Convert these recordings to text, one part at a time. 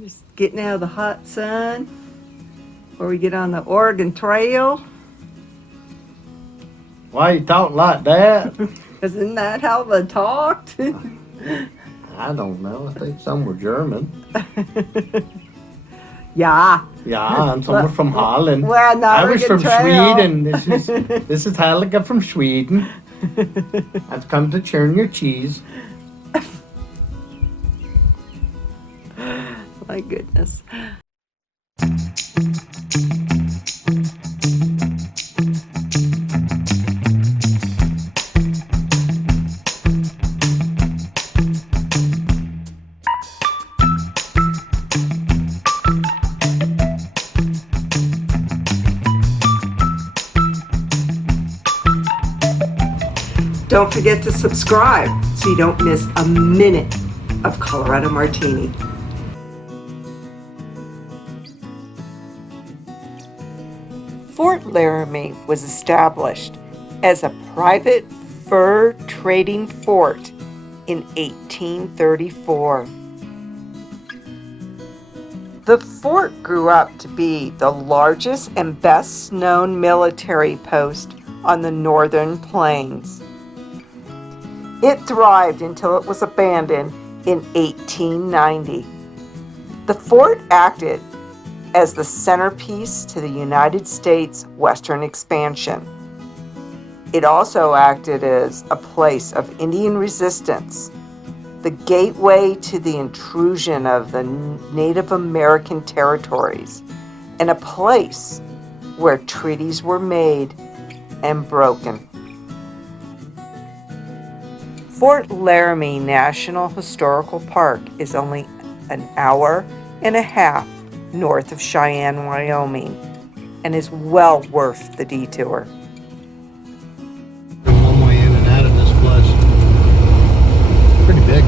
Just getting out of the hot sun, or we get on the Oregon Trail. Why you talking like that? Isn't that how they talked? I don't know. I think some were German. Yeah. Yeah, and some were from Holland. Well, I was Oregon from Trail. Sweden. This is Helga from Sweden. I've come to churn your cheese. My goodness. Don't forget to subscribe so you don't miss a minute of Colorado Martini. Fort Laramie was established as a private fur trading fort in 1834. The fort grew up to be the largest and best known military post on the northern plains. It thrived until it was abandoned in 1890. The fort acted as the centerpiece to the United States western expansion. It also acted as a place of Indian resistance, the gateway to the intrusion of the Native American territories, and a place where treaties were made and broken. Fort Laramie National Historical Park is only an hour and a half north of Cheyenne, Wyoming, and is well worth the detour. One way in and out of this place. Pretty big.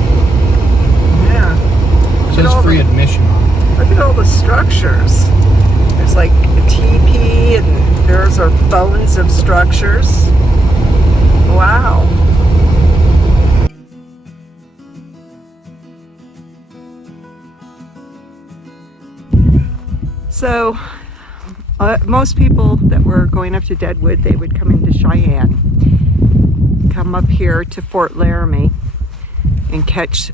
Yeah. It says free admission on it. Look at all the structures. There's like a teepee, and there's our bones of structures. Wow. So, most people that were going up to Deadwood, they would come into Cheyenne, come up here to Fort Laramie, and catch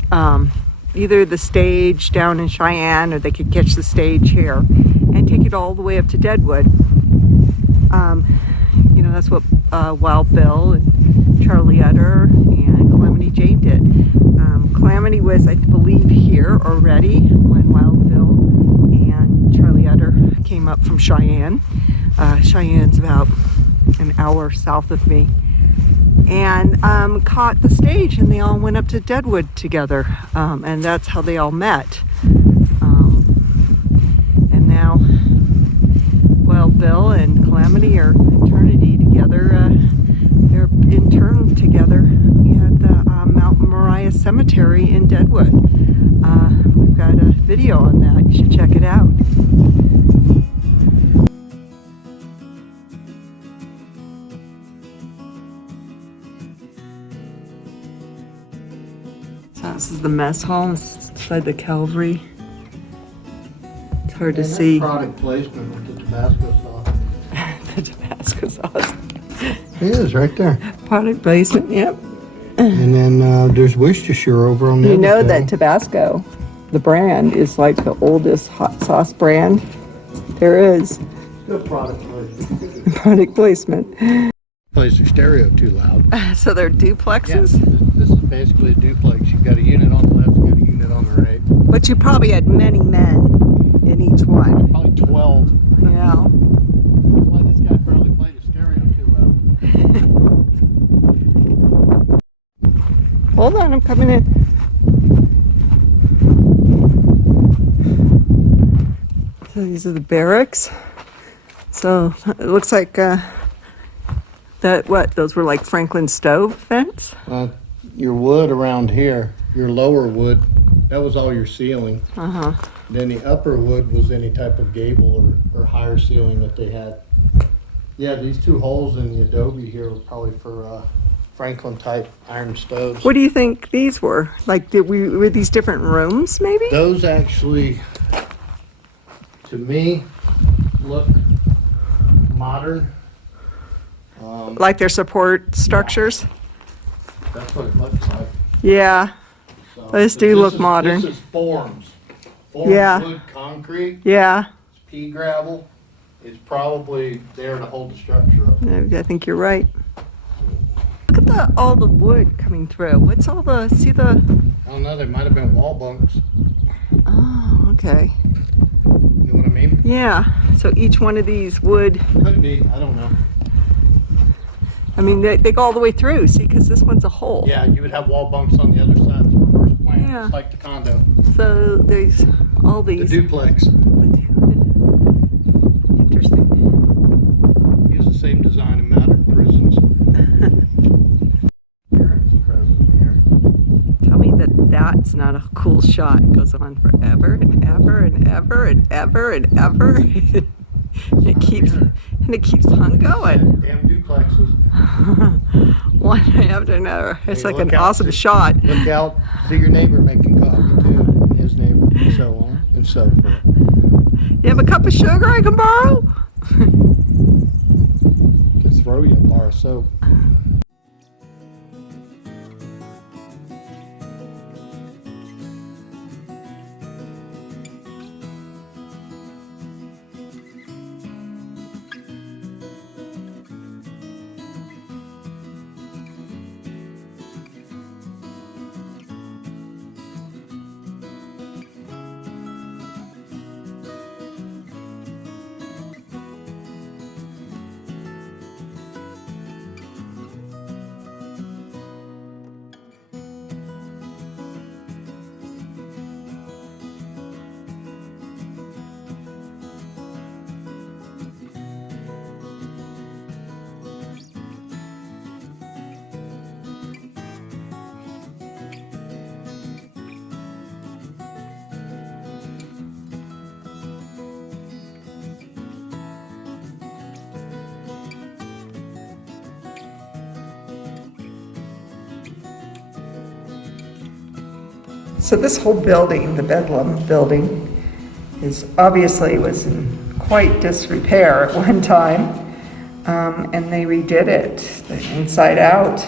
either the stage down in Cheyenne, or they could catch the stage here and take it all the way up to Deadwood. You know, that's what Wild Bill and Charlie Utter and Calamity Jane did. Calamity was, I believe, here already when Wild Bill and Charlie Utter came up from Cheyenne. Cheyenne's about an hour south of me. And caught the stage, and they all went up to Deadwood together. And that's how they all met. And now, Wild Bill and Calamity are eternity together. They're interned together at the Mountain Moriah Cemetery in Deadwood. We've got a video on that. You should check it out. So this is the mess hall inside the Calvary. It's hard to see. Product placement with the Tabasco sauce. The Tabasco sauce. It is right there. Product placement, yep. And then there's Worcestershire over on the You other know side. that Tabasco, the brand, is like the oldest hot sauce brand there is. Good product placement. Product placement. Plays your stereo too loud. So they're duplexes? Yeah, this is basically a duplex. You've got a unit on the left, you've got a unit on the right. But you probably had many men in each one. Probably 12. Yeah. Why this guy probably played his stereo too loud. Hold on, I'm coming in. So these are the barracks. So it looks like those were like Franklin stove vents? Your wood around here, your lower wood, that was all your ceiling. Uh-huh. Then the upper wood was any type of gable or higher ceiling that they had. Yeah, these two holes in the adobe here were probably for Franklin type iron stoves. What do you think these were? Like, were these different rooms maybe? Those actually, to me, look modern. Like their support structures? That's what it looks like. Yeah, So, those but do look modern. This is forms. Forms Yeah. wood, concrete, Yeah, it's pea gravel. It's probably there to hold the structure up. I think you're right. Look at all the wood coming through. What's all the, see the, I don't know, they might have been wall bunks. oh, okay. You know what I mean? Yeah, so each one of these wood, Could be, I don't know. I mean, they go all the way through, see, because this one's a hole. Yeah, you would have wall bunks on the other side of the reverse plan, Yeah. just like the condo. So there's all The these. duplex. Interesting. Use the same design in modern prisons. Tell me that that's not a cool shot. It goes on forever and ever and ever and ever and ever. It keeps on going. Damn duplexes. One after another. It's Hey, like an look out, awesome shot. Look out, see your neighbor making coffee too, and his neighbor, and so on and so forth. You have a cup of sugar I can borrow? Can throw you a bar of soap. So this whole building, the Bedlam building, was in quite disrepair at one time, and they redid it the inside out.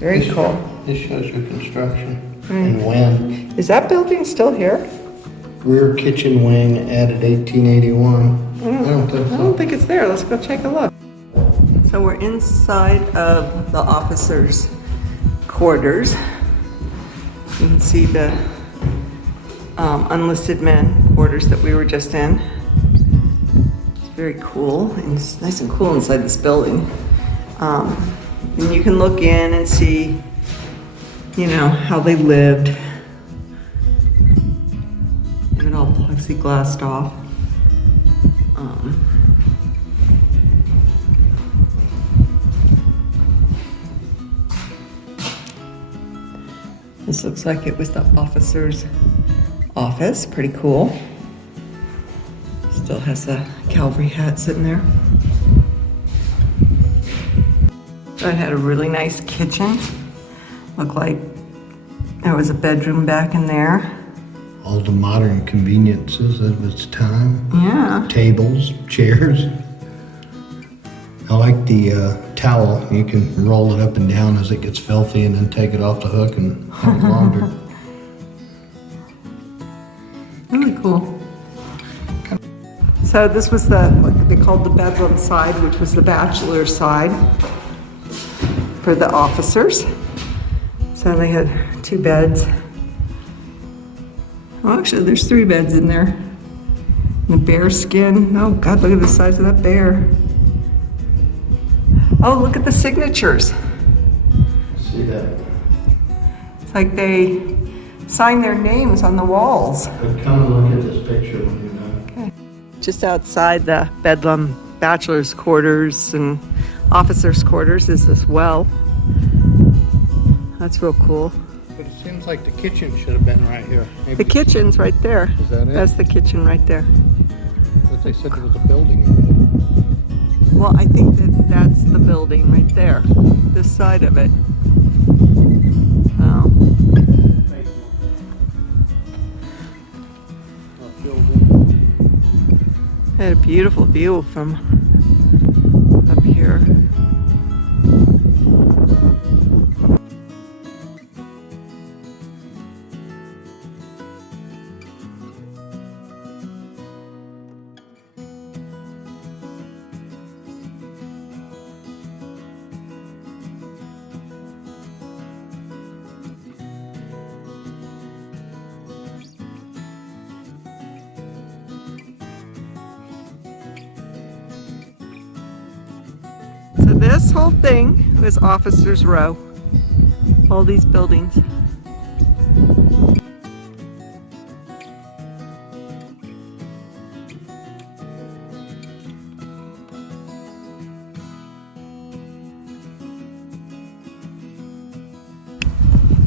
Very cool. This shows your construction and when. Is that building still here? Rear kitchen wing added 1881. I don't think I so. don't think it's there. Let's go take a look. So we're inside of the officers' quarters. You can see the unlisted men quarters that we were just in. It's very cool, and it's nice and cool inside this building. And you can look in and see, you know, how they lived. And it all plexiglassed off. This looks like it was the officer's office. Pretty cool. Still has the cavalry hat sitting there. It had a really nice kitchen. Looked like there was a bedroom back in there. All the modern conveniences of its time. Yeah. Tables, chairs. I like the towel. You can roll it up and down as it gets filthy and then take it off the hook and have it laundered. Really cool. So this was what they called the Bedlam side, which was the bachelor side for the officers. So they had 2 beds. Well, actually, there's 3 beds in there. And the bear skin. Oh God, look at the size of that bear. Oh, look at the signatures. See that? It's like they signed their names on the walls. But come and look at this picture when you're done. Okay. Just outside the Bedlam bachelor's quarters and officer's quarters is this well. That's real cool. But it seems like the kitchen should have been right here. Maybe The kitchen's right there. Is that it? That's the kitchen right there. But they said there was a building. Well, I think that's the building right there, this side of it. Oh. Filled in. I had a beautiful view from up here. So this whole thing was Officers Row, all these buildings.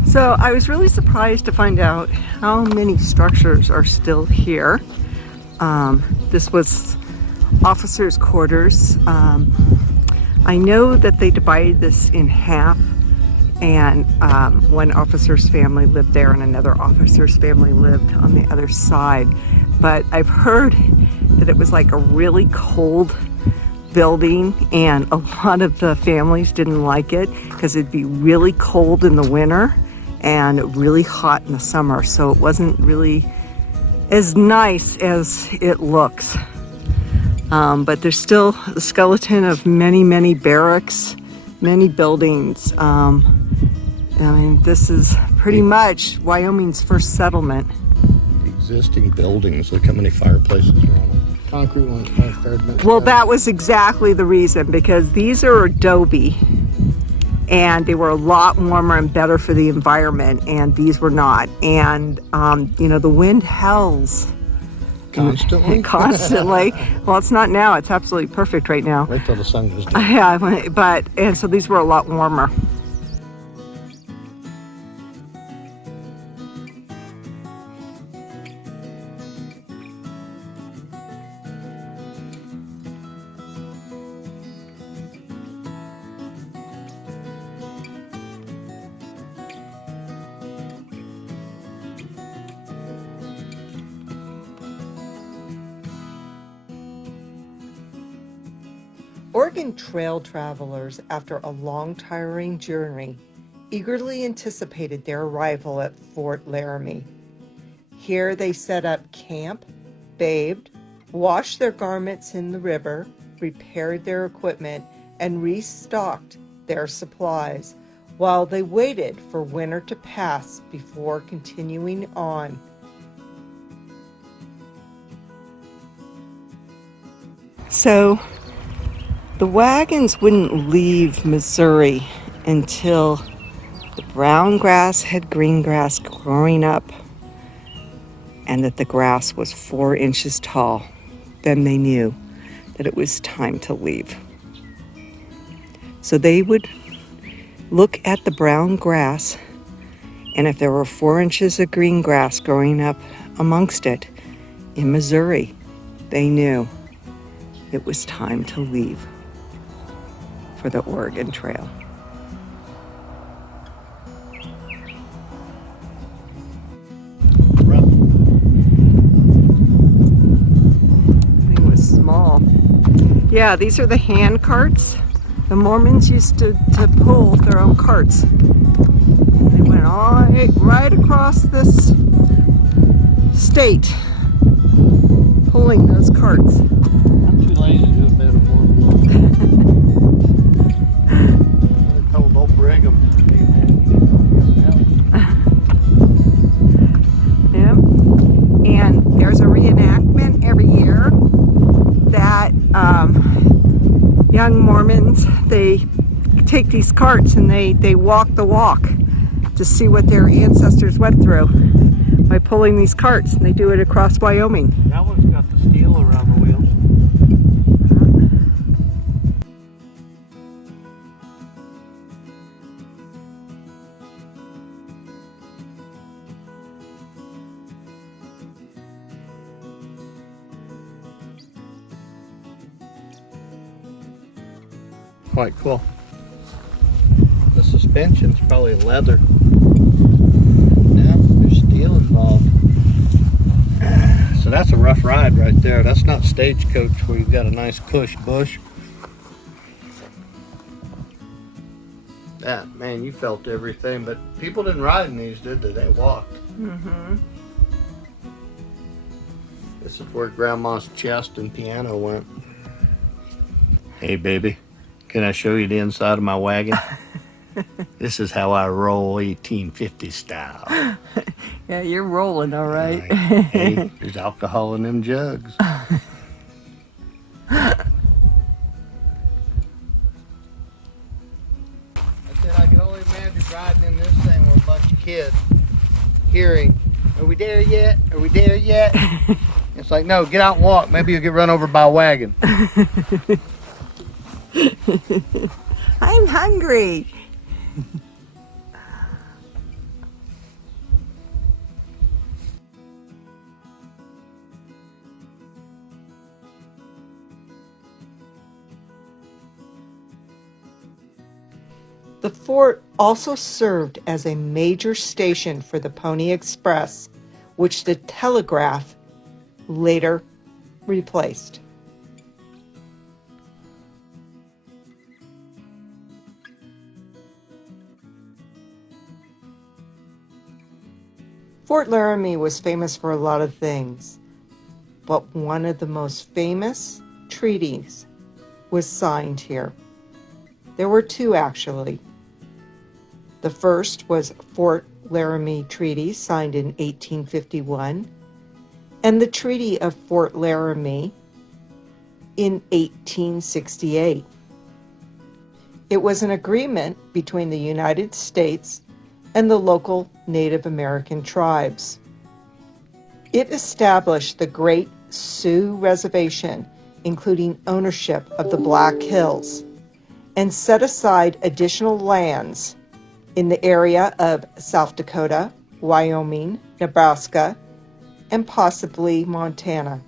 So I was really surprised to find out how many structures are still here. This was officers' quarters. I know that they divided this in half, and one officer's family lived there and another officer's family lived on the other side. But I've heard that it was like a really cold building, and a lot of the families didn't like it because it'd be really cold in the winter and really hot in the summer. So it wasn't really as nice as it looks. But there's still a skeleton of many, many barracks, many buildings. I mean, this is pretty much Wyoming's first settlement. The existing buildings, look how many fireplaces are on them. Concrete ones probably fared much Well, better. that was exactly the reason, because these are adobe and they were a lot warmer and better for the environment, and these were not. And, you know, the wind howls. Constantly? Constantly. Well, it's not now. It's absolutely perfect right now. Wait till the sun goes down. Yeah, and so these were a lot warmer. Oregon Trail travelers, after a long, tiring journey, eagerly anticipated their arrival at Fort Laramie. Here they set up camp, bathed, washed their garments in the river, repaired their equipment, and restocked their supplies while they waited for winter to pass before continuing on. So, the wagons wouldn't leave Missouri until the brown grass had green grass growing up and that the grass was 4 inches tall. Then they knew that it was time to leave. So they would look at the brown grass, and if there were 4 inches of green grass growing up amongst it in Missouri, they knew it was time to leave for the Oregon Trail. It was small. Yeah, these are the hand carts. The Mormons used to pull their own carts. They went all right across this state, pulling those carts. I'm too lazy to do a bit of more. I told old Brigham, hey man, you need something else. Yep. And there's a reenactment every year that young Mormons, they take these carts and they walk the walk to see what their ancestors went through by pulling these carts, and they do it across Wyoming. That one's got the steel around the wheels. Quite cool. The suspension's probably leather. Yeah, there's steel involved. So that's a rough ride right there. That's not stagecoach where you've got a nice cush bush. That, man, you felt everything, but people didn't ride in these, did they? They walked. Mm-hmm. This is where Grandma's chest and piano went. Hey, baby, can I show you the inside of my wagon? This is how I roll 1850 style. Yeah, you're rolling, all right. Hey, there's alcohol in them jugs. I said I can only imagine riding in this thing with a bunch of kids hearing, "Are we there yet? Are we there yet?" It's like, no, get out and walk. Maybe you'll get run over by a wagon. I'm hungry. The fort also served as a major station for the Pony Express, which the telegraph later replaced. Fort Laramie was famous for a lot of things, but one of the most famous treaties was signed here. There were two, actually. The first was Fort Laramie Treaty, signed in 1851, and the Treaty of Fort Laramie in 1868. It was an agreement between the United States and the local Native American tribes. It established the Great Sioux Reservation, including ownership of the Black Hills, and set aside additional lands in the area of South Dakota, Wyoming, Nebraska, and possibly Montana.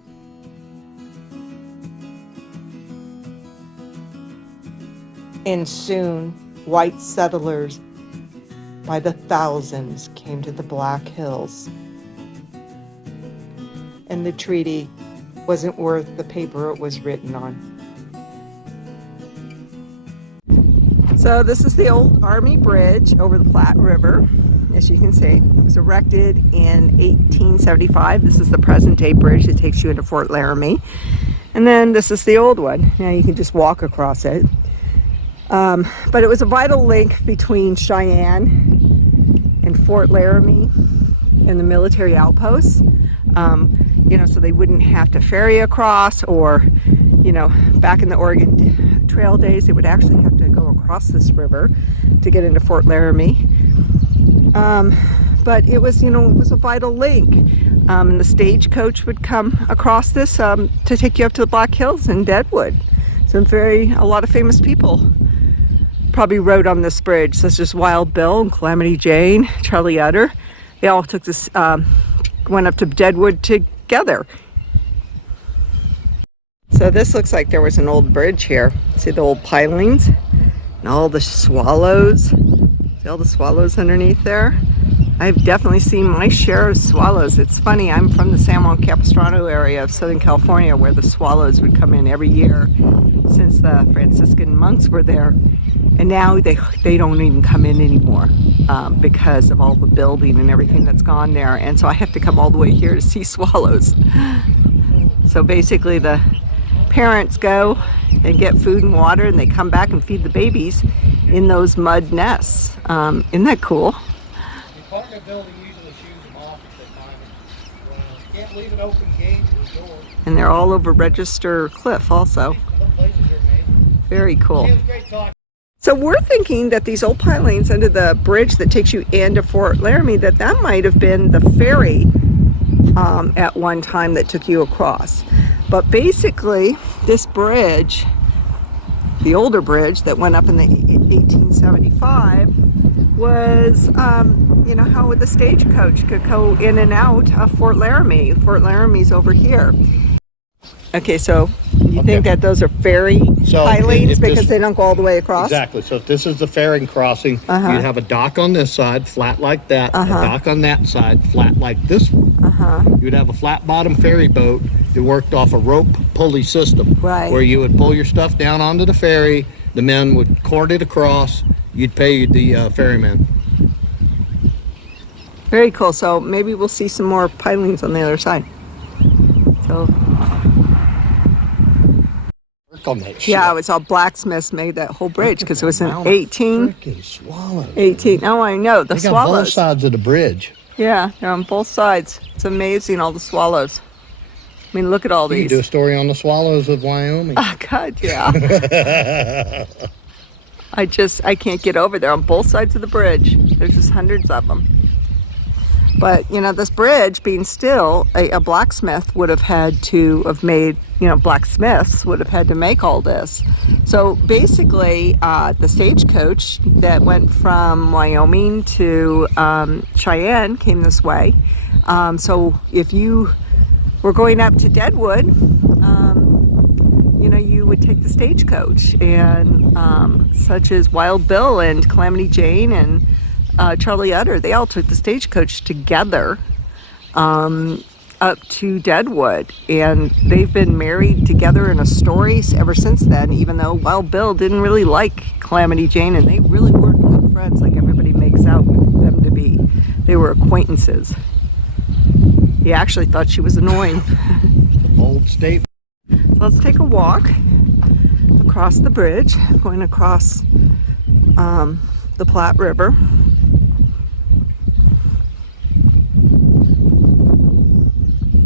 And soon, white settlers by the thousands came to the Black Hills. And the treaty wasn't worth the paper it was written on. So this is the old Army Bridge over the Platte River, as you can see. It was erected in 1875. This is the present day bridge that takes you into Fort Laramie. And then this is the old one. Now you can just walk across it. But it was a vital link between Cheyenne and Fort Laramie and the military outposts. So they wouldn't have to ferry across, or, back in the Oregon Trail days, they would actually have to go across this river to get into Fort Laramie. But it was, it was a vital link. And the stagecoach would come across this to take you up to the Black Hills and Deadwood. A lot of famous people probably rode on this bridge, such as Wild Bill and Calamity Jane, Charlie Utter. They all took this, went up to Deadwood together. So this looks like there was an old bridge here. See the old pilings and all the swallows. See all the swallows underneath there? I've definitely seen my share of swallows. It's funny, I'm from the San Juan Capistrano area of Southern California, where the swallows would come in every year since the Franciscan monks were there. And now they don't even come in anymore because of all the building and everything that's gone there. And so I have to come all the way here to see swallows. So basically the parents go and get food and water, and they come back and feed the babies in those mud nests. Isn't that cool? The apartment building usually shoos them off if they find them. Well, you can't leave an open gate or door. And they're all over Register Cliff also. Very cool. It was great talking. So we're thinking that these old pilings under the bridge that takes you into Fort Laramie, that might have been the ferry at one time that took you across. But basically, this bridge, the older bridge that went up in the 1875, was, how the stagecoach could go in and out of Fort Laramie. Fort Laramie's over here. Okay, so you Okay. think that those are ferry So, pilings if this- because they don't go all the way across? Exactly. So if this is the ferry crossing, you'd have a dock on this side, flat like that, a dock on that side, flat like this one. You'd have a flat bottom ferry boat that worked off a rope pulley system, Right. where you would pull your stuff down onto the ferry, the men would cord it across, you'd pay the ferryman. Very cool. So maybe we'll see some more pilings on the other side. So Work on that shit. yeah, it was all blacksmiths made that whole bridge because it was in Amount of 18. Freaking swallows. 18. Oh, I know the They got both swallows. sides of the bridge. Yeah, they're on both sides. It's amazing, all the swallows. I mean, look at all You these. do a story on the swallows of Wyoming. Oh, God, yeah. I can't get over there on both sides of the bridge. There's just hundreds of them. But, you know, this bridge being still, a blacksmith would have had to have made, you know, blacksmiths would have had to make all this. So basically, the stagecoach that went from Wyoming to Cheyenne came this way. So if you were going up to Deadwood, you know, you would take the stagecoach, and such as Wild Bill and Calamity Jane and Charlie Utter, they all took the stagecoach together up to Deadwood, and they've been married together in a story ever since then, even though Wild Bill didn't really like Calamity Jane, and they really weren't good friends like everybody makes out them to be. They were acquaintances. He actually thought she was annoying. Old state. Let's take a walk across the bridge, going across the Platte River.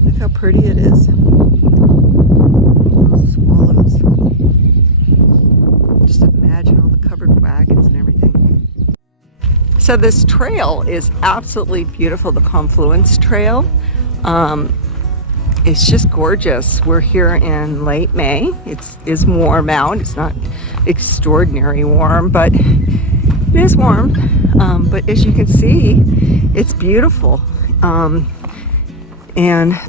Look how pretty it is. Those swallows. Just imagine all the covered wagons and everything. So this trail is absolutely beautiful, the Confluence Trail. It's just gorgeous. We're here in late May. It is warm out. It's not extraordinary warm, but it is warm. But as you can see, it's beautiful. And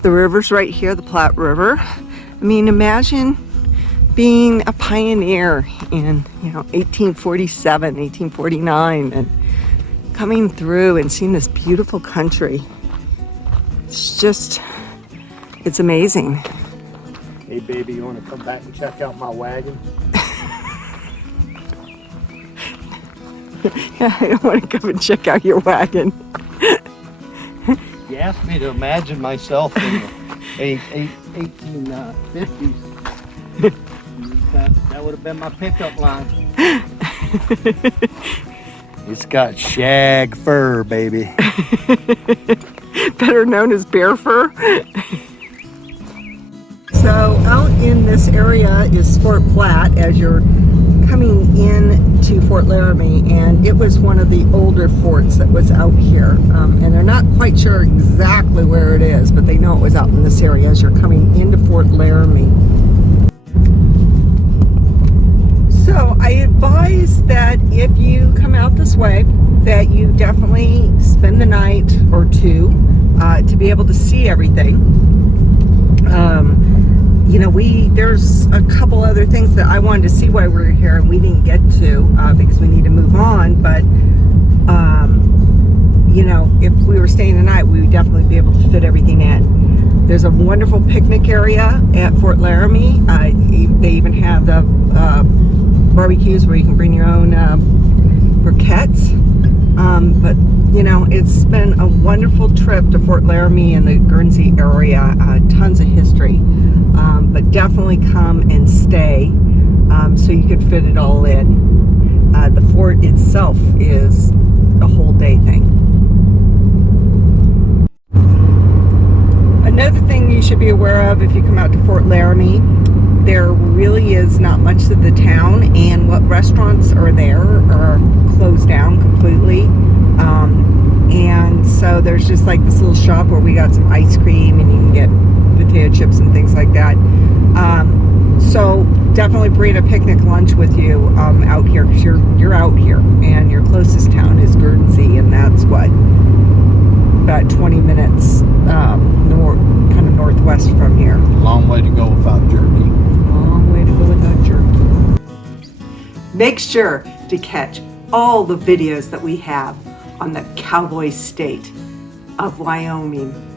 the river's right here, the Platte River. I mean, imagine being a pioneer in, 1847, 1849, and coming through and seeing this beautiful country. It's amazing. Hey, baby, you want to come back and check out my wagon? I don't want to come and check out your wagon. You asked me to imagine myself in the 1850s. That would have been my pickup line. It's got shag fur, baby. Better known as bear fur. So out in this area is Fort Platte as you're coming in to Fort Laramie, and it was one of the older forts that was out here, and they're not quite sure exactly where it is, but they know it was out in this area as you're coming into Fort Laramie. So I advise that if you come out this way, that you definitely spend the night or two to be able to see everything. There's a couple other things that I wanted to see while we were here and we didn't get to because we need to move on, but if we were staying the night, we would definitely be able to fit everything in. There's a wonderful picnic area at Fort Laramie. They even have the barbecues where you can bring your own briquettes. But it's been a wonderful trip to Fort Laramie and the Guernsey area. Tons of history, but definitely come and stay so you could fit it all in. The fort itself is a whole day thing. Another thing you should be aware of if you come out to Fort Laramie, there really is not much of the town, and what restaurants are there are closed down completely. And so there's just like this little shop where we got some ice cream and you can get potato chips and things like that. So definitely bring a picnic lunch with you out here, because you're out here, and your closest town is Guernsey, and that's what, about 20 minutes kind of northwest from here. Long way to go without Make sure to catch all the videos that we have on the cowboy state of Wyoming.